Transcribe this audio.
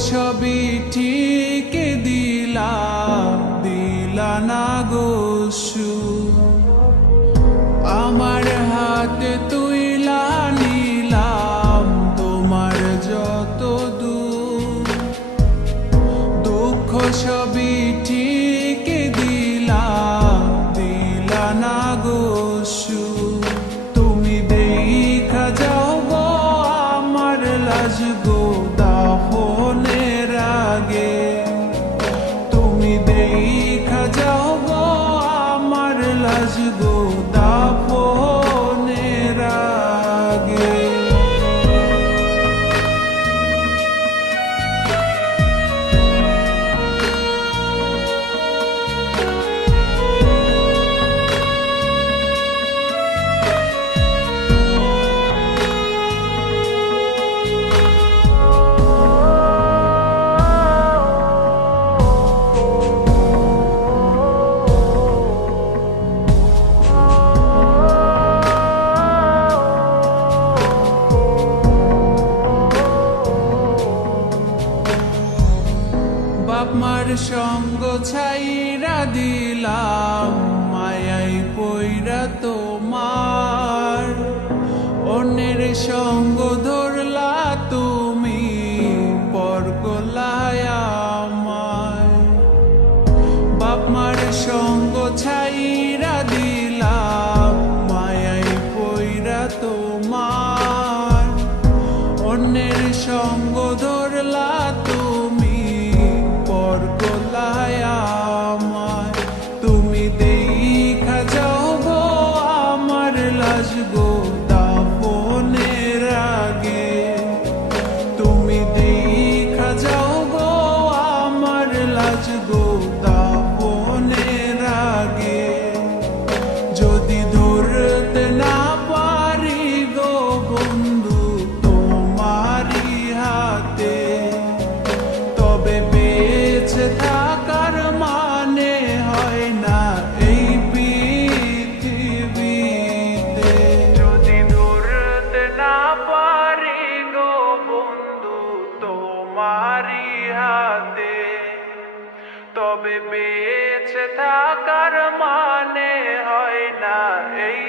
সবই ঠিক দিলা দিলা না গোসু আমার হাতে তুইলা নিলাম তোমার যত দুঃখ সবই ঠিক দিলা দিলা না গোসু তুমি দেখা যাও গো আমার লাজ গো দাফনের আগে তুমি দেখা যাও গো আমার লাজ গো দাফনের আগে বাপ মার সঙ্গ ছাইরা দিলাম মায়াই পইরা তোমার অন্যের সঙ্গ ধরলা তুমি পর করলায় আমায় বাপ মার সঙ্গ ছাইরা দিলাম মায়াই পইরা তোমার অন্যের সঙ্গ ধরলা তুমি পর করলায় আমায় তুমি দেখা যাও গো আমার লাজ গো দাফনের আগে তুমি দেখা যাও গো আমার লাজ গো দাফনের আগে যদি ধরতে না পারি গো বন্ধু তোমারি হাতে তবে বেঁচে থাকার মানে হয় না এই পৃথিবীতে যদি ধরতে না পারি গো বন্ধু তোমারি হাতে তবে বেঁচে থাকার মানে হয় না এই